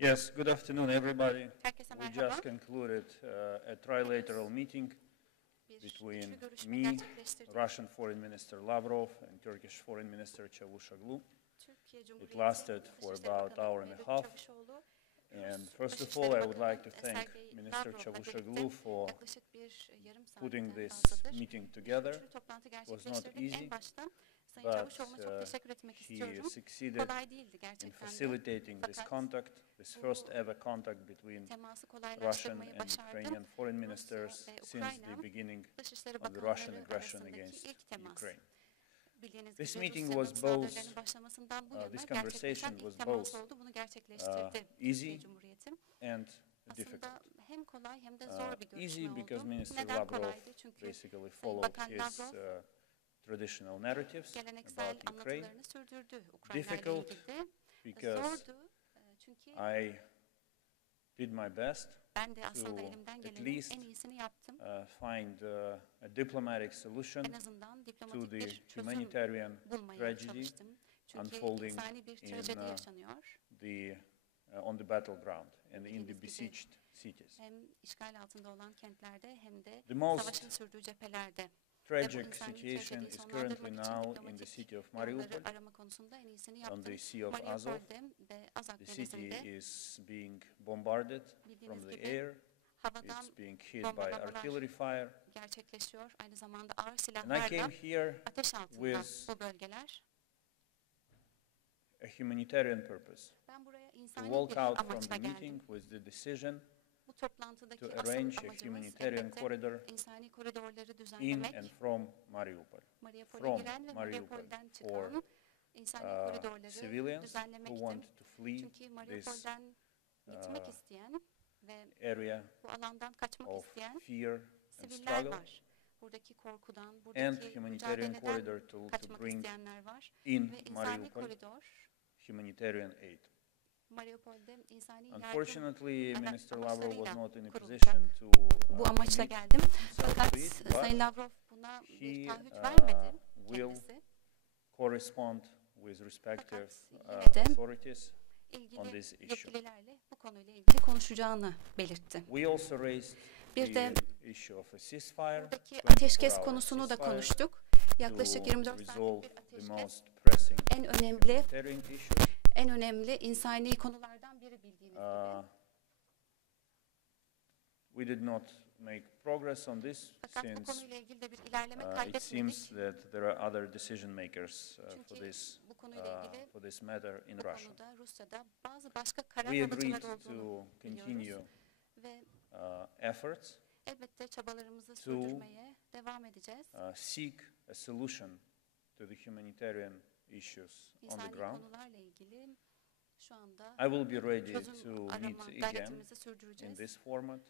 Yes, good afternoon, everybody. Herkese We merhaba. just concluded a trilateral meeting between me, Russian Foreign Minister Lavrov, and Turkish Foreign Minister Çavuşoğlu. It lasted for about an hour and a half. And first of all, I would like to thank Minister Çavuşoğlu for putting this meeting together. It was not easy, but he succeeded in facilitating this contact, this first ever contact between Russian and Ukrainian foreign ministers since the beginning of the Russian aggression against Ukraine. This meeting was both, this conversation was both easy and difficult. Easy because Minister Lavrov basically followed his traditional narratives about Ukraine. Difficult because I did my best to at least find a diplomatic solution to the humanitarian tragedy unfolding on the battleground and in the besieged cities. The most tragic situation is currently now in the city of Mariupol, on the Sea of Azov. The city is being bombarded from the air, it's being hit by artillery fire. And I came here with a humanitarian purpose, to walk out from the meeting with the decision to arrange a humanitarian corridor in and from Mariupol. From Mariupol for civilians who want to flee this area of fear and struggle, and humanitarian corridor to bring in Mariupol humanitarian aid. Unfortunately, Minister Lavrov was not in a position to bu amaçla geldim. Fakat Sayın Lavrov buna bir taahhüt vermedi kendisi. Correspond with respective authorities on this issue. Yetkililerle bu konuyla ilgili konuşacağını belirtti. We also raised the issue of a ceasefire. Buradaki ateşkes konusunu da konuştuk. Yaklaşık 24 saatlik bir ateşkes en önemli insani konulardan biri bildiğiniz gibi. We did not make progress on this since it seems that there are other decision makers for this matter in Russia. We agreed to continue efforts to seek a solution to the humanitarian issues on the ground. I will be ready to meet again in this format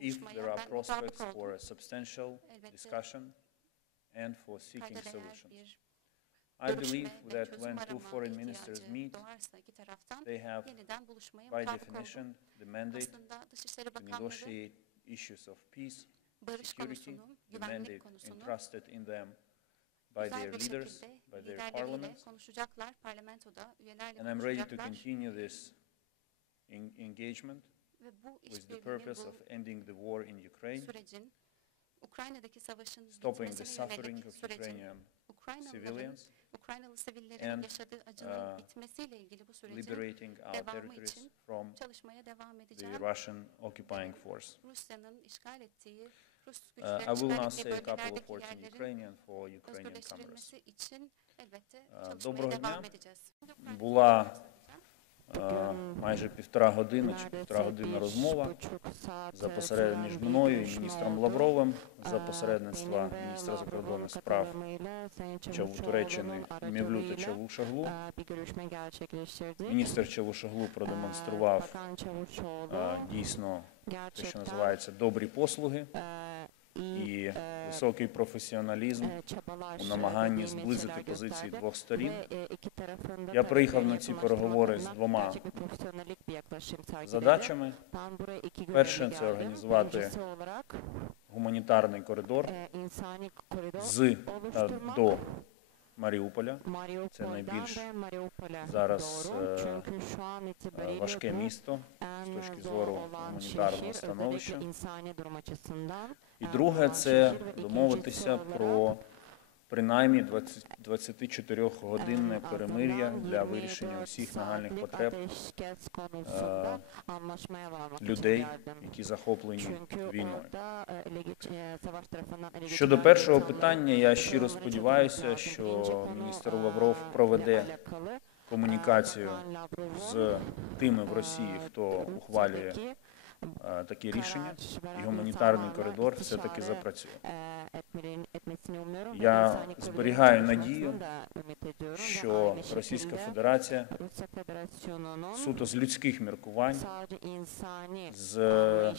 if there are prospects for a substantial discussion and for seeking solutions. I believe that when two foreign ministers meet, they have, by definition, the mandate to negotiate issues of peace, security, the mandate entrusted in them by their leaders, by their parliaments, and I'm ready to continue this engagement with the purpose of ending the war in Ukraine, stopping the suffering of Ukrainian civilians, and liberating our territories from the Russian occupying force. I will now say a couple of words in Ukrainian for Ukrainian cameras. Доброго дня. Була майже півтора години розмова за посередництва між мною і міністром Лавровим, за посередництва міністра закордонних справ Туреччини Мевлюта Çavuşoğlu. Міністр Çavuşoğlu продемонстрував дійсно те, що називається добрі послуги і високий професіоналізм у намаганні зблизити позиції двох сторін. Я приїхав на ці переговори з двома задачами. Перше – це організувати гуманітарний коридор з та до Маріуполя. Це найбільш зараз важке місто з точки зору гуманітарного становища. І друге – це домовитися про принаймні 24-годинне перемир'я для вирішення усіх нагальних потреб людей, які захоплені війною. Щодо першого питання, я щиро сподіваюся, що міністр Лавров проведе комунікацію з тими в Росії, хто ухвалює такі рішення, і гуманітарний коридор все-таки запрацює. Я зберігаю надію, що Російська Федерація суто з людських міркувань, з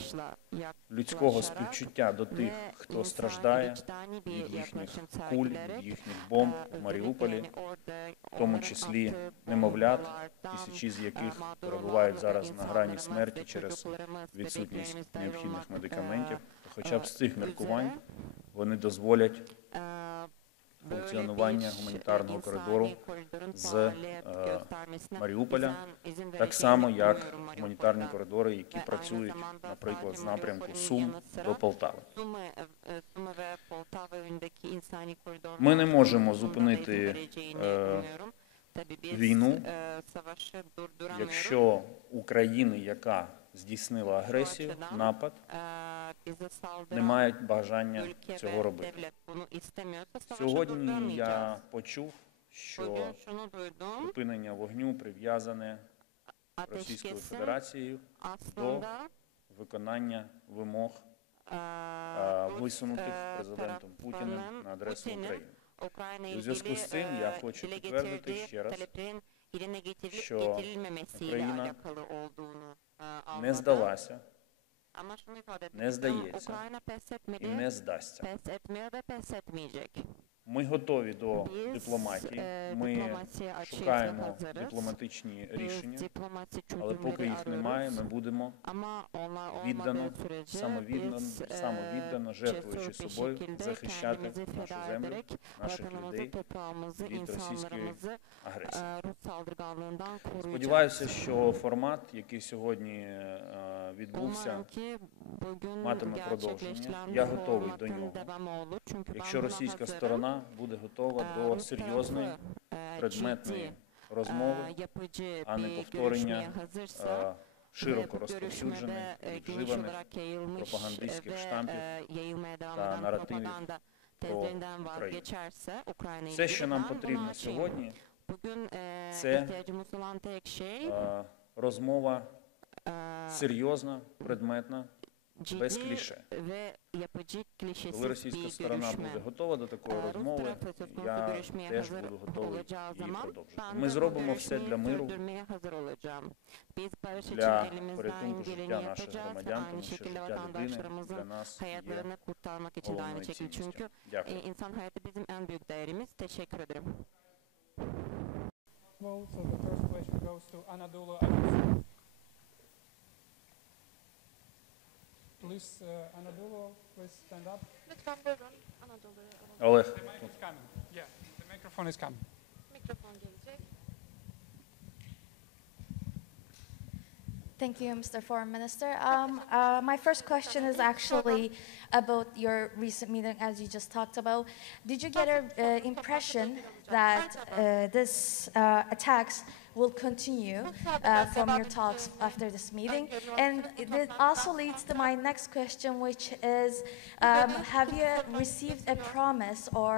людського співчуття до тих, хто страждає від їхніх куль, від їхніх бомб в Маріуполі, в тому числі немовлят, тисячі з яких перебувають зараз на грані смерті через відсутність необхідних медикаментів, то хоча б з цих міркувань вони дозволять функціонування гуманітарного коридору з Маріуполя, так само, як гуманітарні коридори, які працюють, наприклад, з напрямку Сум до Полтави. Ми не можемо зупинити війну, якщо України, яка здійснила агресію, напад, не мають бажання цього робити. Сьогодні я почув, що зупинення вогню прив'язане Російською Федерацією до виконання вимог, висунутих президентом Путіним на адресу України. У зв'язку з цим я хочу підтвердити ще раз, що Україна не здалася, не здається і не здасться. Ми готові до дипломатії, ми шукаємо дипломатичні рішення, але поки їх немає, ми будемо самовіддано, жертвуючи собою, захищати нашу землю, наших людей від російської агресії. Сподіваюся, що формат, який сьогодні відбувся, матиме продовження. Я готовий до нього. Якщо російська сторона буде готова до серйозної, предметної розмови, а не повторення широко розповсюджених, відживаних пропагандистських штампів та наративів про Україну. Все, що нам потрібно сьогодні, це розмова серйозна, предметна, без кліше. Коли російська сторона буде готова до такої розмови, я теж буду готовий її продовжити. Ми зробимо все для миру, для порятунку життя наших громадян, тому що життя людини для нас є головною цінністю. Дякую. Please, Anadolu, please stand up. Олег. The mic is coming. Yeah, the microphone is coming. Thank you, Mr. Foreign Minister. My first question is actually about your recent meeting, as you just talked about. Did you get an impression that this attacks will continue from your talks after this meeting? And it also leads to my next question, which is, have you received a promise or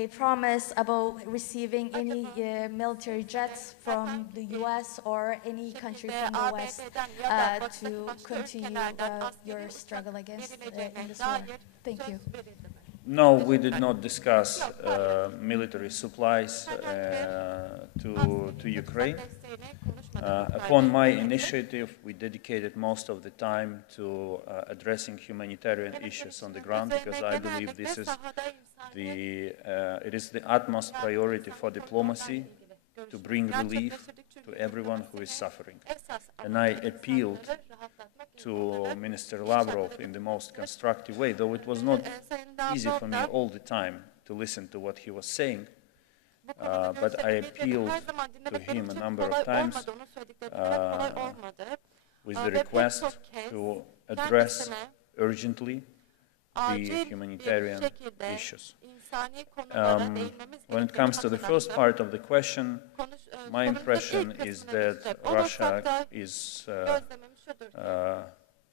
a promise about receiving any military jets from the U.S. or any country from the West to continue your struggle against in this war? Thank you. No, we did not discuss military supplies to Ukraine. Upon my initiative, we dedicated most of the time to addressing humanitarian issues on the ground, because I believe this is it is the utmost priority for diplomacy to bring relief to everyone who is suffering. And I appealed to Minister Lavrov in the most constructive way, though it was not easy for me all the time to listen to what he was saying, but I appealed to him a number of times with the request to address urgently the humanitarian issues. When it comes to the first part of the question, my impression is that Russia is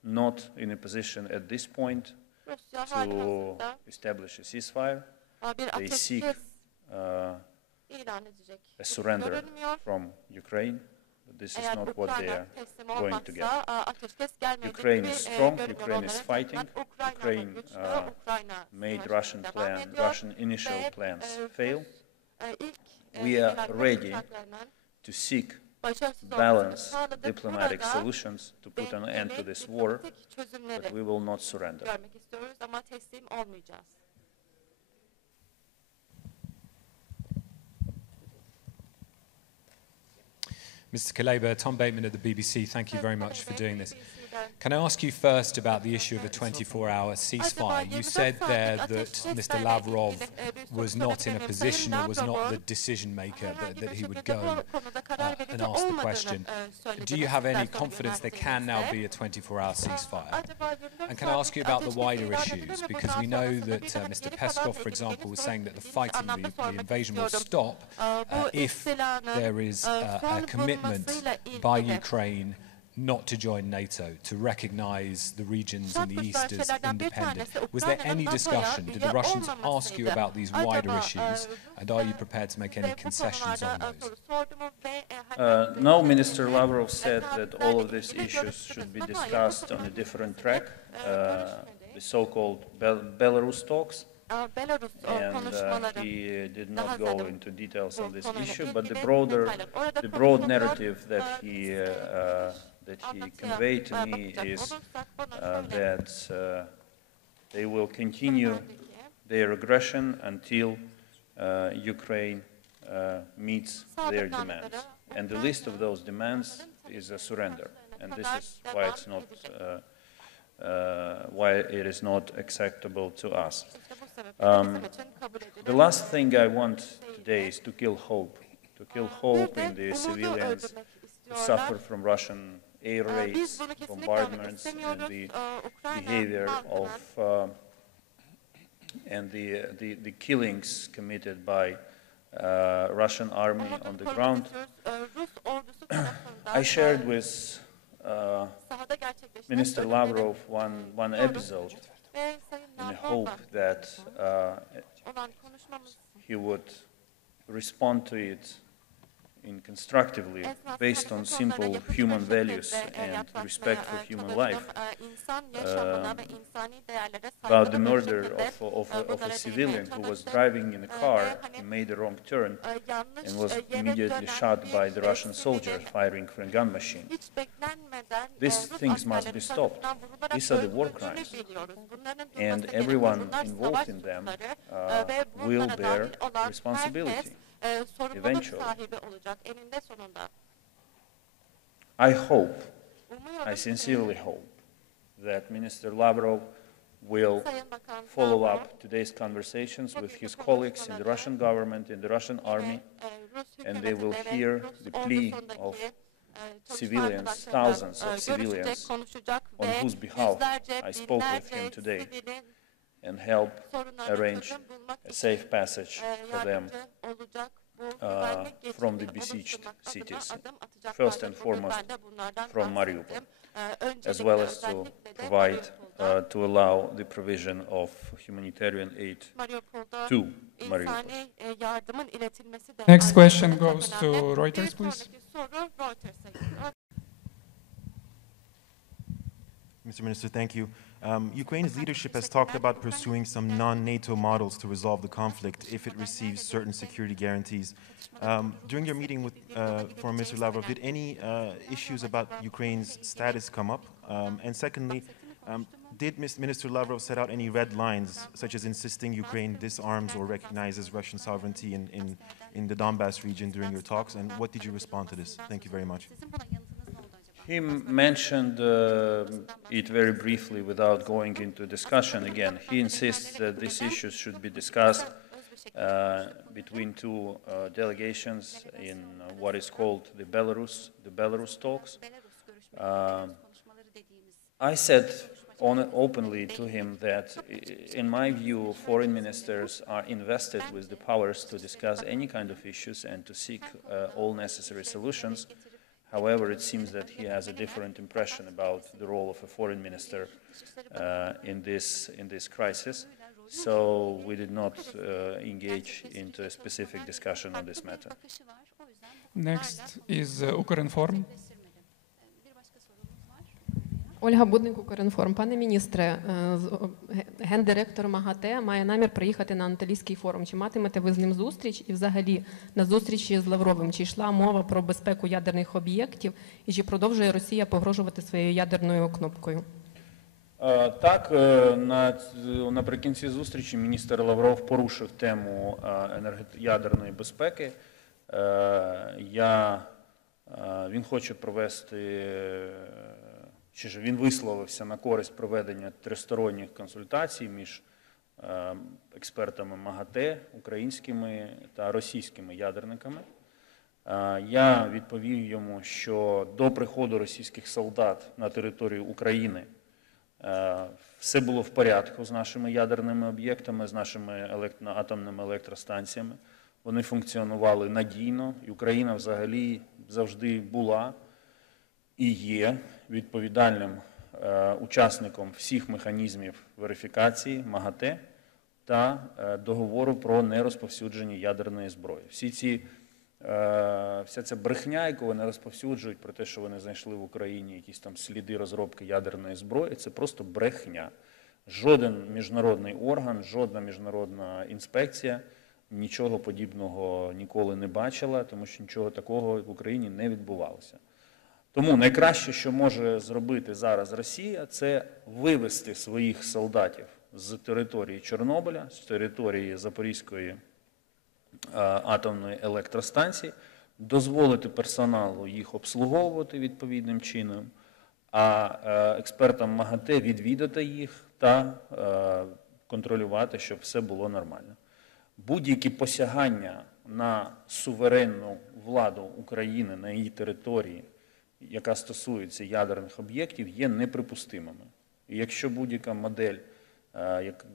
not in a position at this point to establish a ceasefire. They seek a surrender from Ukraine. This is not what they are going to get. Ukraine is strong, Ukraine is fighting, Ukraine made Russian initial plans fail. We are ready to seek balanced diplomatic solutions to put an end to this war, but we will not surrender. Mr. Kuleba, Tom Bateman of the BBC, thank you very much for doing this. Can I ask you first about the issue of a 24-hour ceasefire? You said there that Mr. Lavrov was not in a position or was not the decision maker, but that he would go and ask the question. Do you have any confidence there can now be a 24-hour ceasefire? And can I ask you about the wider issues? Because we know that Mr. Peskov, for example, was saying that the fighting, the invasion will stop if there is a commitment by Ukraine not to join NATO, to recognize the regions in the east as independent. Was there any discussion? Did the Russians ask you about these wider issues? And are you prepared to make any concessions on those? No, Minister Lavrov said that all of these issues should be discussed on a different track, the so-called Belarus talks. And he did not go into details on this issue, but the broad narrative that he conveyed to me is that they will continue their aggression until Ukraine meets their demands. And the list of those demands is a surrender. And this is why it's not why it is not acceptable to us. The last thing I want today is to kill hope in the civilians who suffer from Russian air raids, bombardments, and the behavior of and the killings committed by Russian army on the ground. I shared with Minister Lavrov one episode in the hope that he would respond to it constructively, based on simple human values and respect for human life, about the murder of a civilian who was driving in a car. He made a wrong turn and was immediately shot by the Russian soldier firing from a gun machine. These things must be stopped. These are the war crimes, and everyone involved in them will bear responsibility eventually. I sincerely hope that Minister Lavrov will follow up today's conversations with his colleagues in the Russian government, in the Russian army, and they will hear the plea of civilians, thousands of civilians, on whose behalf I spoke with him today, and help arrange a safe passage for them from the besieged cities, first and foremost from Mariupol, as well as to provide, to allow the provision of humanitarian aid to Mariupol. Next question goes to Reuters, please. Mr. Minister, thank you. Ukraine's leadership has talked about pursuing some non-NATO models to resolve the conflict if it receives certain security guarantees. During your meeting with Foreign Minister Lavrov, did any issues about Ukraine's status come up? And secondly, did Minister Lavrov set out any red lines, such as insisting Ukraine disarms or recognizes Russian sovereignty in the Donbass region during your talks? And what did you respond to this? Thank you very much. He mentioned it very briefly without going into discussion again. He insists that these issues should be discussed between two delegations in what is called the Belarus talks. I said openly to him that, in my view, foreign ministers are invested with the powers to discuss any kind of issues and to seek all necessary solutions. However, it seems that he has a different impression about the role of a foreign minister in this crisis. So we did not engage into a specific discussion on this matter. Next is Ukrinform. Ольга Будник, Укрінформ. Пане міністре, гендиректор МАГАТЕ має намір приїхати на Анталійський форум. Чи матимете ви з ним зустріч? І взагалі на зустрічі з Лавровим, чи йшла мова про безпеку ядерних об'єктів? І чи продовжує Росія погрожувати своєю ядерною кнопкою? Так, наприкінці зустрічі міністр Лавров порушив тему ядерної безпеки. Він хоче провести, він висловився на користь проведення тристоронніх консультацій між експертами МАГАТЕ, українськими та російськими ядерниками. Я відповів йому, що до приходу російських солдат на територію України все було в порядку з нашими ядерними об'єктами, з нашими атомними електростанціями. Вони функціонували надійно, і Україна взагалі завжди була і є відповідальним учасником всіх механізмів верифікації МАГАТЕ та договору про нерозповсюдження ядерної зброї. Вся ця брехня, яку вони розповсюджують про те, що вони знайшли в Україні якісь там сліди розробки ядерної зброї, це просто брехня. Жоден міжнародний орган, жодна міжнародна інспекція нічого подібного ніколи не бачила, тому що нічого такого в Україні не відбувалося. Тому найкраще, що може зробити зараз Росія, це вивести своїх солдатів з території Чорнобиля, з території Запорізької атомної електростанції, дозволити персоналу їх обслуговувати відповідним чином, а експертам МАГАТЕ відвідати їх та контролювати, щоб все було нормально. Будь-які посягання на суверенну владу України на її території, яка стосується ядерних об'єктів, є неприпустимими. І якщо будь-яка модель,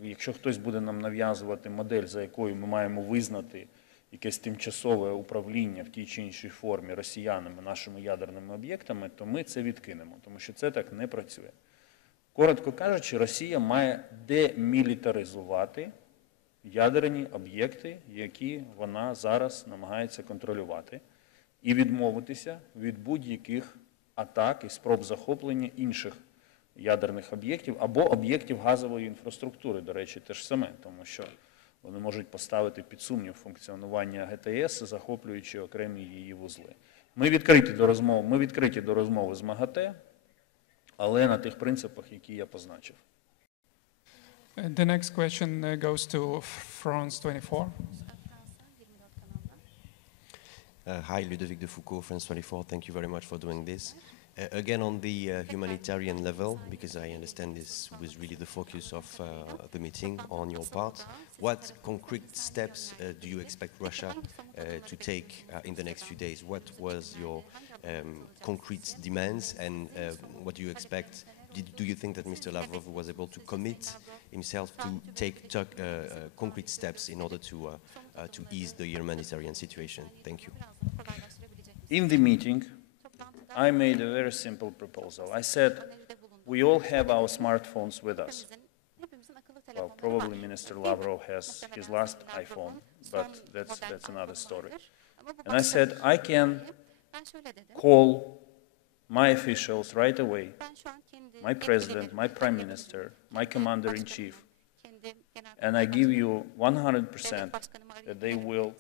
якщо хтось буде нам нав'язувати модель, за якою ми маємо визнати якесь тимчасове управління в тій чи іншій формі росіянами нашими ядерними об'єктами, то ми це відкинемо, тому що це так не працює. Коротко кажучи, Росія має демілітаризувати ядерні об'єкти, які вона зараз намагається контролювати, і відмовитися від будь-яких атак і спроб захоплення інших ядерних об'єктів або об'єктів газової інфраструктури, до речі, те ж саме, тому що вони можуть поставити під сумнів функціонування ГТС, захоплюючи окремі її вузли. Ми відкриті до розмови з МАГАТЕ, але на тих принципах, які я позначив. The next question goes to France 24. Hi, Ludovic de Foucault, France 24. Thank you very much for doing this. Again, on the humanitarian level, because I understand this was really the focus of the meeting on your part, what concrete steps do you expect Russia to take in the next few days? What was your concrete demands, and what do you expect? Do you think that Mr. Lavrov was able to commit himself to take concrete steps in order to ease the humanitarian situation? Thank you. In the meeting, I made a very simple proposal. I said, we all have our smartphones with us. Well, probably Minister Lavrov has his last iPhone, but that's another story. And I said, I can call my officials right away, my president, my prime minister, my commander-in-chief, and I give you 100% that they will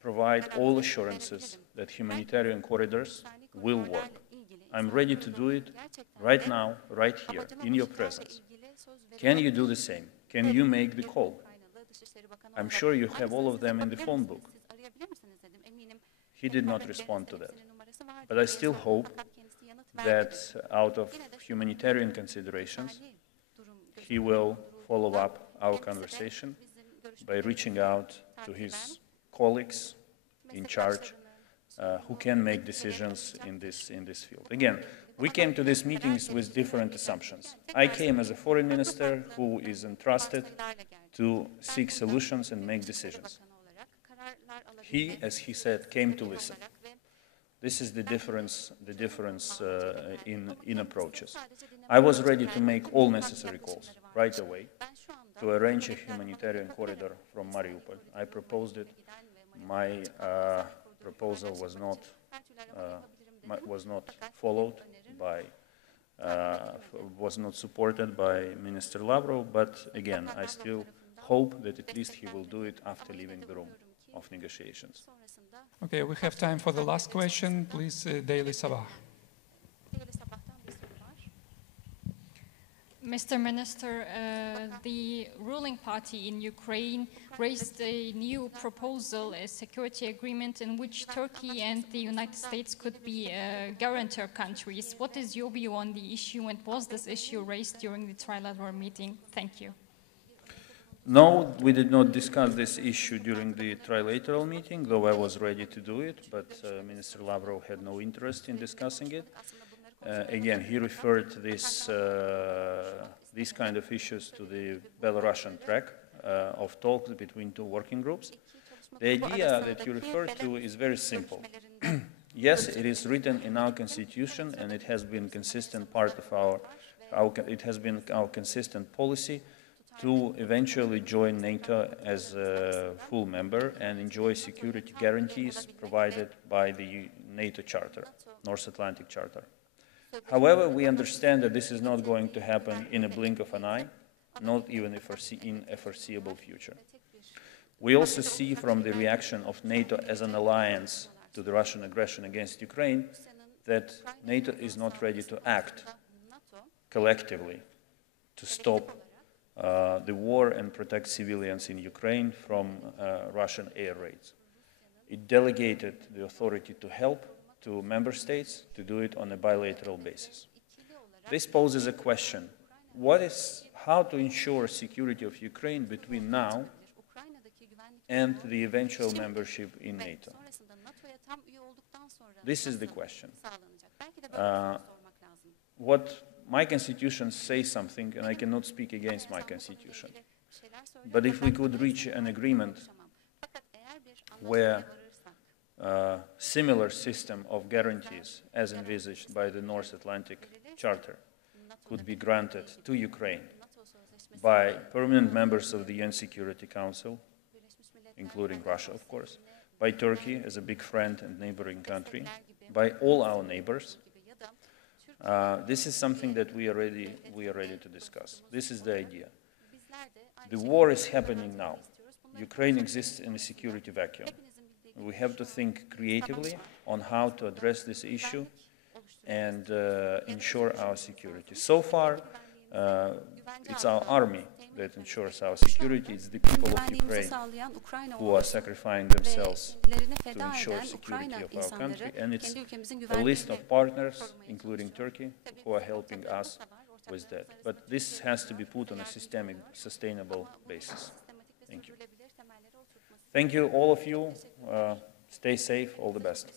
provide all assurances that humanitarian corridors will work. I'm ready to do it right now, right here, in your presence. Can you do the same? Can you make the call? I'm sure you have all of them in the phone book. He did not respond to that. But I still hope that out of humanitarian considerations, he will follow up our conversation by reaching out to his colleagues in charge who can make decisions in this field. Again, we came to these meetings with different assumptions. I came as a foreign minister who is entrusted to seek solutions and make decisions. He, as he said, came to listen. This is the difference in approaches. I was ready to make all necessary calls right away to arrange a humanitarian corridor from Mariupol. I proposed it. My proposal was not followed by, was not supported by Minister Lavrov, but again, I still hope that at least he will do it after leaving the room of negotiations. Okay, we have time for the last question. Please, Daily Sabah. Mr. Minister, the ruling party in Ukraine raised a new proposal, a security agreement in which Turkey and the United States could be guarantor countries. What is your view on the issue, and was this issue raised during the trilateral meeting? Thank you. No, we did not discuss this issue during the trilateral meeting, though I was ready to do it, but Minister Lavrov had no interest in discussing it. Again, he referred these kind of issues to the Belarusian track of talks between two working groups. The idea that you refer to is very simple. Yes, it is written in our constitution, and it has been consistent part of our consistent policy to eventually join NATO as a full member and enjoy security guarantees provided by the NATO Charter, North Atlantic Charter. However, we understand that this is not going to happen in a blink of an eye, not even in a foreseeable future. We also see from the reaction of NATO as an alliance to the Russian aggression against Ukraine that NATO is not ready to act collectively to stop the war and protect civilians in Ukraine from Russian air raids. It delegated the authority to help to member states to do it on a bilateral basis. This poses a question: how to ensure security of Ukraine between now and the eventual membership in NATO? This is the question. What my constitution says something, and I cannot speak against my constitution. But if we could reach an agreement where a similar system of guarantees as envisaged by the North Atlantic Charter could be granted to Ukraine by permanent members of the UN Security Council, including Russia, of course, by Turkey as a big friend and neighboring country, by all our neighbors, this is something that we are ready to discuss. This is the idea. The war is happening now. Ukraine exists in a security vacuum. We have to think creatively on how to address this issue and ensure our security. So far, it's our army that ensures our security. It's the people of Ukraine who are sacrificing themselves to ensure security of our country. And it's a list of partners, including Turkey, who are helping us with that. But this has to be put on a systemic, sustainable basis. Thank you. Thank you, all of you. Stay safe. All the best.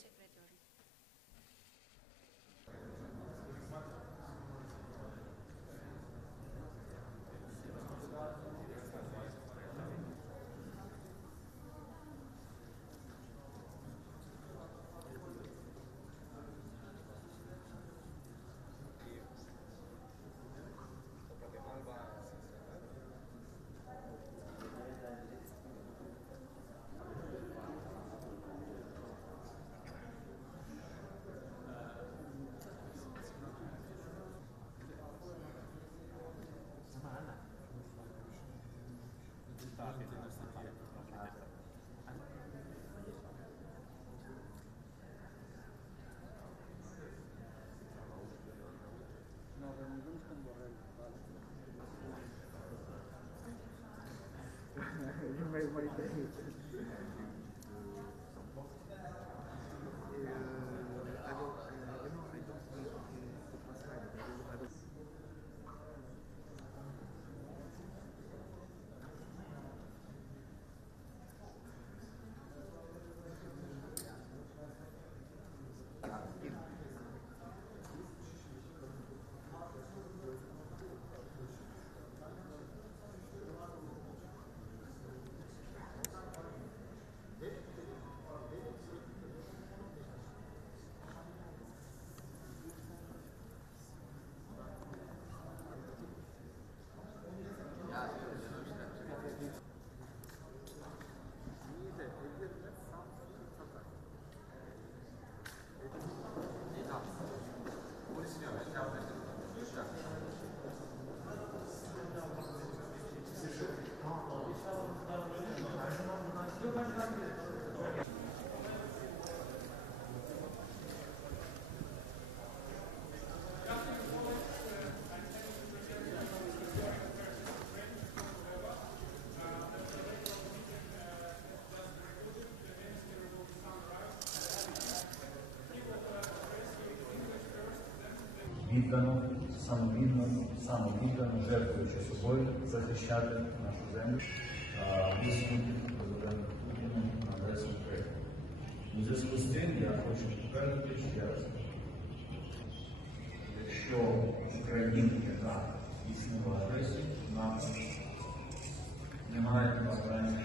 віддано, самовіддано, жертвуючи собою, захищати нашу землю. Висунути президента Путіна на адресу України. У зв'язку з цим я хочу попередити ще раз, якщо Україна, яка здійснила агресію, НАТО не має бажання